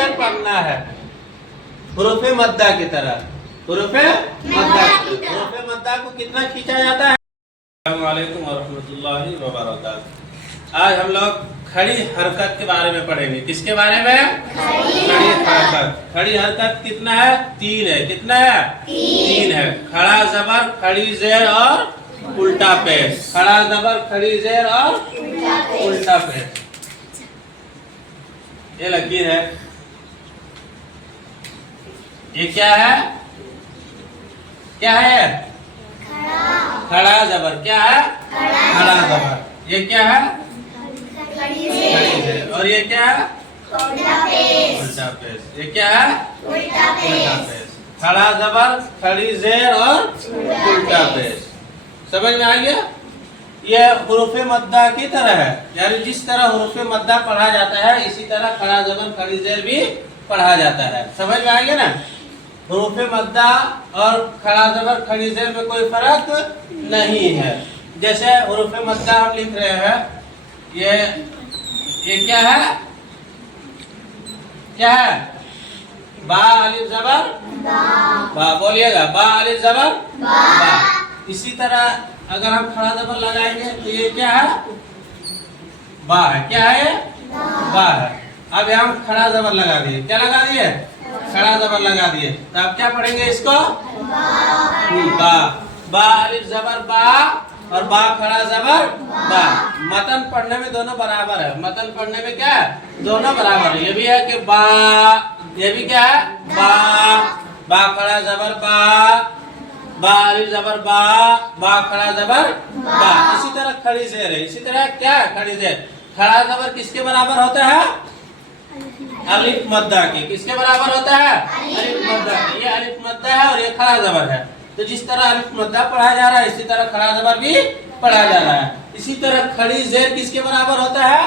कर पढ़ना है, हुरूफे मद्दा की तरह। हुरूफे मद्दा को कितना खींचा जाता है? अस्सलामु अलैकुम वरहमतुल्लाहि वबरकातुहू। आज हम लोग खड़ी हरकत के बारे में पढ़ेंगे। किसके बारे में? खड़ी हरकत। खड़ी हरकत कितना है? 3 है। कितना है? 3 है। खड़ा जबर, खड़ी जेर और उल्टा पेश। खड़ा जबर, खड़ी जेर और उल्टा पेश। ये लकीर है। ये क्या है? क्या है? खड़ा जबर। क्या है? खड़ा जबर। ये क्या है? खड़ी जेर। और ये क्या है? उल्टा पेश। ये क्या है? उल्टा पेश। खड़ा जबर, खड़ी जेर और उल्टा पेश। समझ में आ गया? यह हुरूफे मद्दा की तरह है, यानी जिस तरह हुरूफे मद्दा पढ़ा जाता है इसी तरह खड़ा जबर खड़ी जेर भी पढ़ा जाता है। समझ में आ गया ना? हुरूफे मद्दा और खड़ा जबर खड़ी जेर में कोई फर्क नहीं है। जैसे हुरूफे मद्दा हम लिख रहे हैं, ये क्या है? क्या है? बा अलिफ जबर बा। बोलिएगा, बा अलिफ जबर बा। इसी तरह अगर हम खड़ा जबर लगाएंगे तो ये क्या है? बा है। क्या है? बा है। अब यहाँ हम खड़ा जबर लगा दिए। क्या लगा दिए? खड़ा जबर लगा दिए। तो अब क्या पढ़ेंगे इसको? बा। बा अलिफ जबर बा और बा खड़ा जबर बा। मतन पढ़ने में दोनों बराबर है। मतन पढ़ने में क्या है? दोनों बराबर है। ये भी है कि बा, ये भी क्या है? बा। बा खड़ा जबर बा, बा अलिफ जबर बा, बा खड़ा जबर बा। इसी तरह खड़ी जेर है। इसी तरह क्या है? खड़ी जेर। खड़ा जबर किसके बराबर होता है? अलिफ मद्दा के। किसके बराबर होता है? अलिफ मद्दा के। ये अलिफ मद्दा है और ये खड़ा जबर है। तो जिस तरह अलिफ मद्दा पढ़ा जा रहा है इसी तरह खड़ा जबर भी पढ़ा जा रहा है। इसी तरह खड़ी जेर किसके बराबर होता है?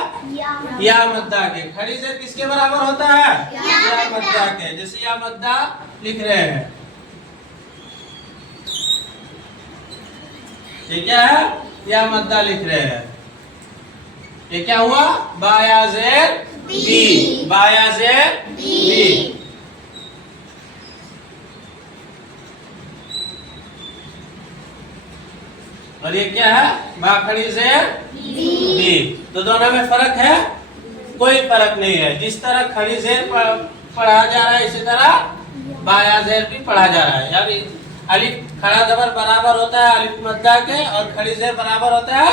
या मद्दा के। खड़ी जेर किसके बराबर होता है? या मद्दा के। जैसे या मद्दा लिख रहे हैं, ये क्या है? या मद्दा लिख रहे हैं। ये क्या हुआ? बाया जेर बी। बाया जेर बी। और ये क्या है? बा खड़ी जेर बी। तो दोनों में फर्क है? कोई फर्क नहीं है। जिस तरह खड़ी जेर पढ़ा जा रहा है इसी तरह बाया जेर भी पढ़ा जा रहा है। यानी अलिफ खड़ा जबर बराबर होता है अलिफ मद्दा के और खड़ी जेर बराबर होता है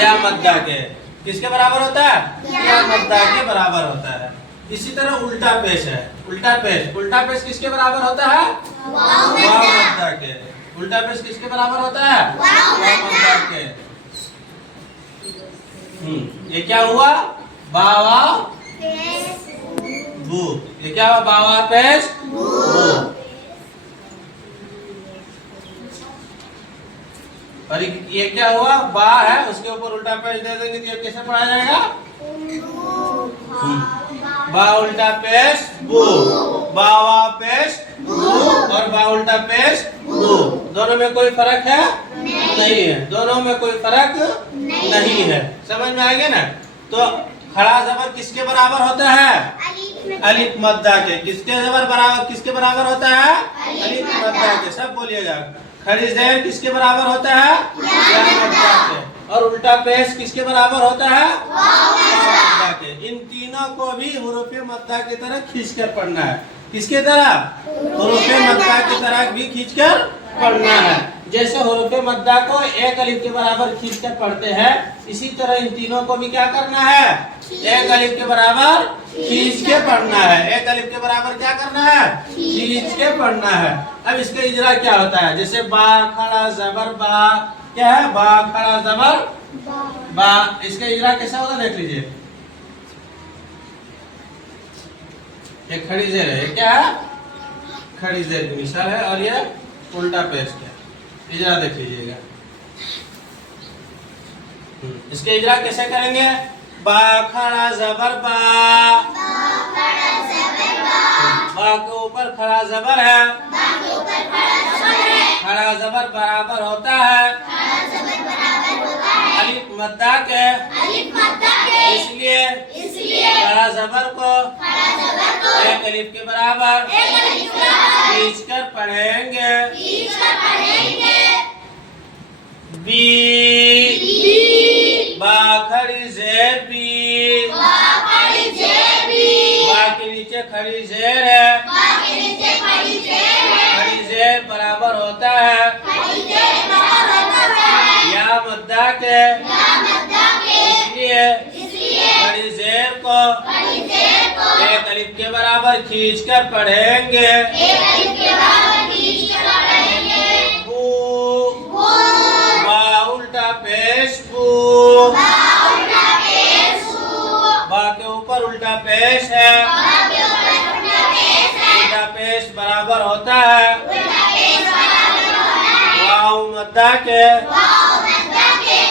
या मद्दा के। किसके बराबर होता है? या मद्दा के बराबर होता है। इसी तरह उल्टा पेश है। उल्टा पेश। उल्टा पेश किसके बराबर होता है? वाव मद्दा के। उल्टा पेश किसके बराबर होता है? वाव मद्दा के। ये क्या हुआ? बावा बू। ये क्या हुआ? बावा पेश बू। और ये क्या हुआ? बा है, उसके ऊपर उल्टा पेश दे देंगे तो ये कैसे पढ़ा जाएगा? बा उल्टा पेश बू। बावा पेश बू और बा उल्टा पेश बू। दोनों में कोई फर्क है? नहीं है। दोनों में कोई फर्क नहीं है। समझ में आ गया ना? तो खड़ा जबर किसके बराबर होता है? अलिफ मद्दा के। किसके जबर बराबर? किसके बराबर होता है? अलिफ मद्दा के। सब बोलिएगा। खड़ी जेर किसके बराबर होता है? या मद्दा के। और उल्टा पेश किसके बराबर होता है? वाव मद्दा के। इन तीनों को भी हुरूफे मद्दा की तरह खींचकर पढ़ना है। किसके तरह? हुरूफे मद्दा की तरह भी खींचकर पढ़ना है। जैसे हुरूफे मद्दा को एक अलिफ के बराबर खींचकर पढ़ते हैं इसी तरह इन तीनों को भी क्या करना है? एक अलिफ के बराबर खींच के पढ़ना है। एक अलिफ के बराबर क्या करना है? खींच के पढ़ना है। अब इसका इजरा क्या होता है? जैसे बा खड़ा जबर बा। क्या है? बा खड़ा जबर बा। इसका इजरा कैसा होगा देख लीजिए। एक खड़ी जेर है। क्या है? खड़ी जेर की मिसाल है और ये उल्टा पेश है। इजरा देख लीजिएगा। इसके इजरा कैसे करेंगे? बा खड़ा जबर बा। बा के ऊपर खड़ा जबर है। खड़ा जबर बराबर होता है अलिफ मद्दा के। इसलिए खड़ा जबर को एक अलिफ के बराबर खींच कर पढ़ेंगे। बी बा खड़ी जेर बी, बा के नीचे खड़ी जेर है, खड़ी जेर बराबर होता है या मद्दा के, इसलिए खड़ी जेर को एक अलिफ के बराबर खींच कर पढ़ेंगे। बू बा उल्टा पेश बू, बा के ऊपर उल्टा पेश है, उल्टा पेश बराबर होता है वाव मद्दा के,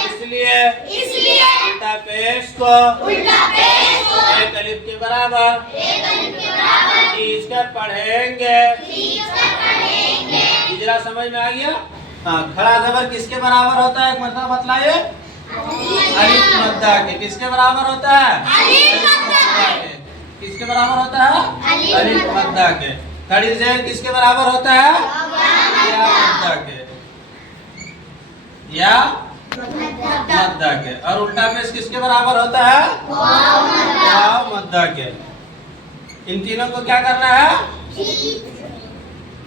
इसलिए उल्टा पेश को एक अलिफ के बराबर खींच कर पढ़ेंगे। इजरा समझ में आ गया? हाँ, खड़ा जबर किसके बराबर होता है? एक मतलब बतलाइए। अलिफ मद्दा के किसके बराबर होता है? अलिफ मद्दा के। किसके बराबर होता है? अलिफ मद्दा के। खड़ी जेर किसके बराबर होता है? या मद्दा के, या मद्दा के। और उल्टा पेश किसके बराबर होता है? वाव मद्दा के। इन तीनों को क्या करना है?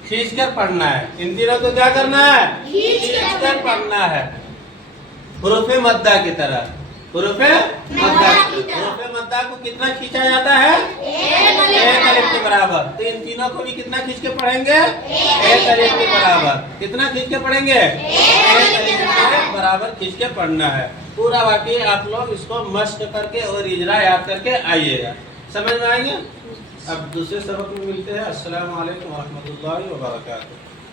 खींच कर पढ़ना है। इन तीनों को क्या करना है? खींच कर पढ़ना है, हुरूफे मद्दा की तरह। हुरूफे मद्दा, हुरूफे मद्दा को कितना खींचा जाता है? एक अलिफ के बराबर। तो इन तीनों को भी कितना खींच के पढ़ेंगे? एक अलिफ के बराबर। कितना खींच के पढ़ेंगे? एक अलिफ के बराबर खींच के पढ़ना है। पूरा वाकई आप लोग इसको मश्क करके और इजरा याद करके आइएगा। समझ में आएंगे? अब दूसरे सबक में मिलते हैं। अस्सलाम वालेकुम व रहमतुल्लाहि व बरकातुहू।